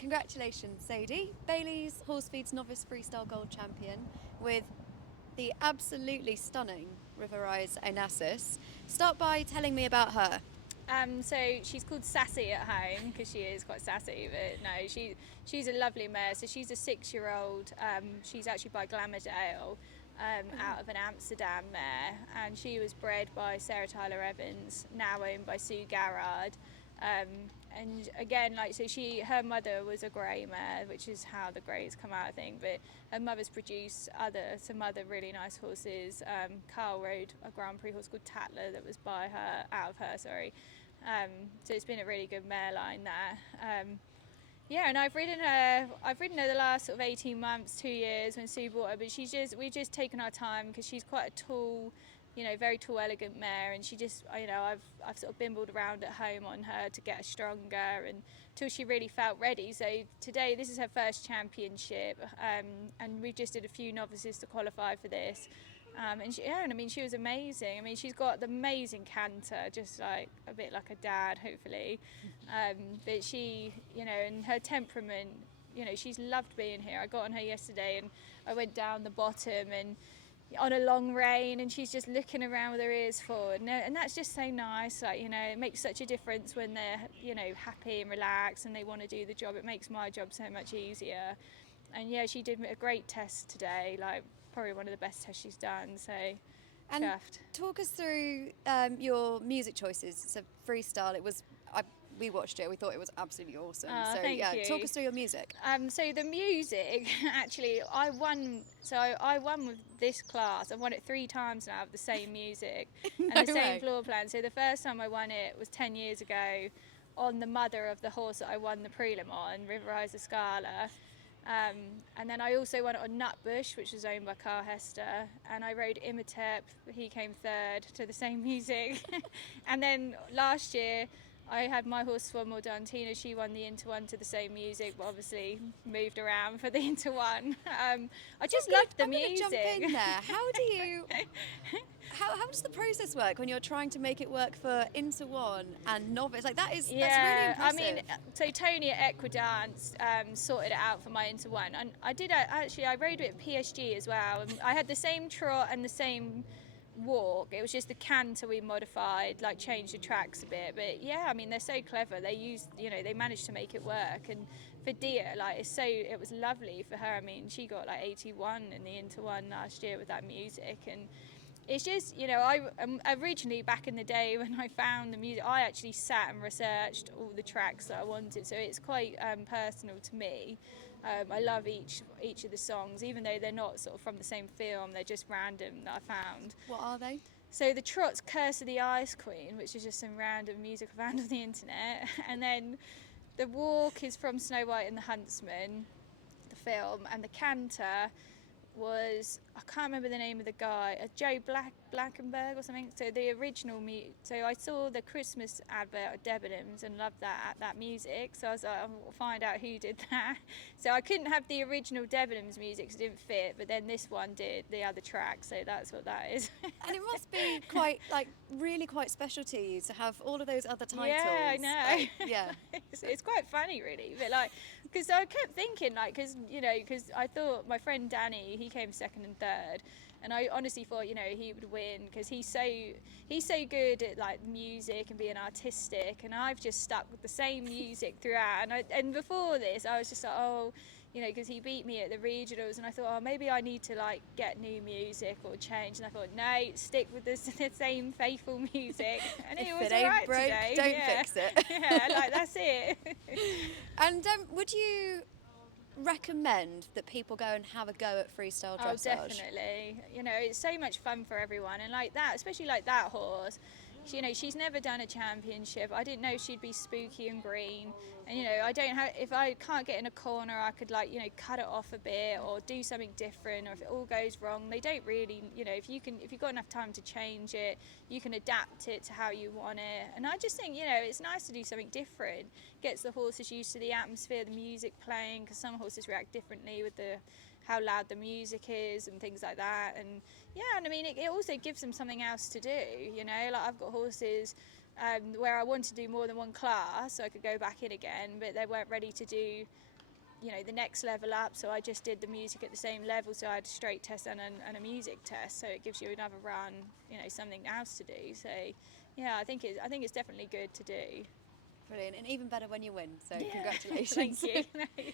Congratulations, Sadie. Bailey's Horse Feed's Novice Freestyle Gold Champion with the absolutely stunning River Rise Onassis. Start by telling me about her. So she's called Sassy at home because she is quite sassy, but no, she's a lovely mare. So she's a 6-year-old. She's actually by Glamourdale, out of an Amsterdam mare, and she was bred by Sarah Tyler Evans, now owned by Sue Garrard. And again, her mother was a grey mare, which is how the greys come out, I think. But her mother's produced some other really nice horses. Carl rode a Grand Prix horse called Tatler that was out of her, sorry. So it's been a really good mare line there. Yeah, and I've ridden her the last sort of 18 months, 2 years when Sue bought her, but we've just taken our time because she's quite a tall, very tall, elegant mare, and I've sort of bimbled around at home on her to get her stronger and till she really felt ready. So today, this is her first championship, and we just did a few novices to qualify for this. She was amazing. I mean, she's got the amazing canter, just like a bit like a dad, hopefully. But she, and her temperament, she's loved being here. I got on her yesterday and I went down the bottom and on a long rein, and she's just looking around with her ears forward, and that's just so nice. It makes such a difference when they're happy and relaxed and they want to do the job. It makes my job so much easier. And yeah, she did a great test today, like probably one of the best tests she's done. So And chuffed. talk us through your music choices. It's a freestyle. We watched it. We thought it was absolutely awesome. Thank you. Talk us through your music. So the music, actually, I won. So I won with this class. I've won it 3 times now with the same music and No the same way. floor plan. So the first time I won it was 10 years ago, on the mother of the horse that I won the prelim on, River Rise Scala. And then I also won it on Nutbush, which was owned by Carl Hester, and I rode Imatep. He came 3rd to the same music. And then last year I had my horse Swan Mordantina. She won the Inter One to the same music, but obviously moved around for the Inter One. I just loved the music. I'm gonna jump in there. How does the process work when you're trying to make it work for Inter One and Novice? That's really impressive. I mean, so Tony at Equidance sorted it out for my Inter One, and I rode it at PSG as well. And I had the same trot and the same walk. It was just the canter we modified, changed the tracks a bit. But yeah, I mean, they're so clever. They managed to make it work. And for Dia, it was lovely for her. I mean, she got 81 in the Inter One last year with that music. And it's just, I originally, back in the day when I found the music, I actually sat and researched all the tracks that I wanted, so it's quite personal to me. I love each of the songs, even though they're not sort of from the same film, they're just random that I found. What are they? So the trot's Curse of the Ice Queen, which is just some random music I found on the internet, and then the walk is from Snow White and the Huntsman, film, and the canter was, I can't remember the name of the guy, Joe Blackenberg or something. So the original so I saw the Christmas advert of Debenhams and loved that music. So I was like, I'll find out who did that. So I couldn't have the original Debenhams music because it didn't fit, but then this one did, the other track. So that's what that is. And it must be really quite special to you to have all of those other titles. Yeah, I know. Yeah. It's quite funny, really, but because I kept thinking, because I thought my friend Danny, he came 2nd and 3rd, and I honestly thought, he would win because he's so good at music and being artistic, and I've just stuck with the same music throughout. And before this, I was just because he beat me at the regionals, and I thought, maybe I need to get new music or change. And I thought, no, stick with the same faithful music. And If it was it ain't alright broke, today. don't fix it. Yeah, that's it. And would you recommend that people go and have a go at freestyle dressage? Oh, definitely. It's so much fun for everyone, and especially that horse. She's never done a championship. I didn't know she'd be spooky and green. And if I can't get in a corner, I could cut it off a bit or do something different. Or if it all goes wrong, they don't really. If you've got enough time to change it, you can adapt it to how you want it. And I just think it's nice to do something different. Gets the horses used to the atmosphere, the music playing, because some horses react differently with how loud the music is and things like that. And yeah, and I mean, it also gives them something else to do. I've got horses where I wanted to do more than one class so I could go back in again, but they weren't ready to do, you know, the next level up, so I just did the music at the same level, so I had a straight test and a music test, so it gives you another run, you know, something else to do. So yeah, I think it's definitely good to do. Brilliant, and even better when you win, so Yeah. congratulations. Thank you.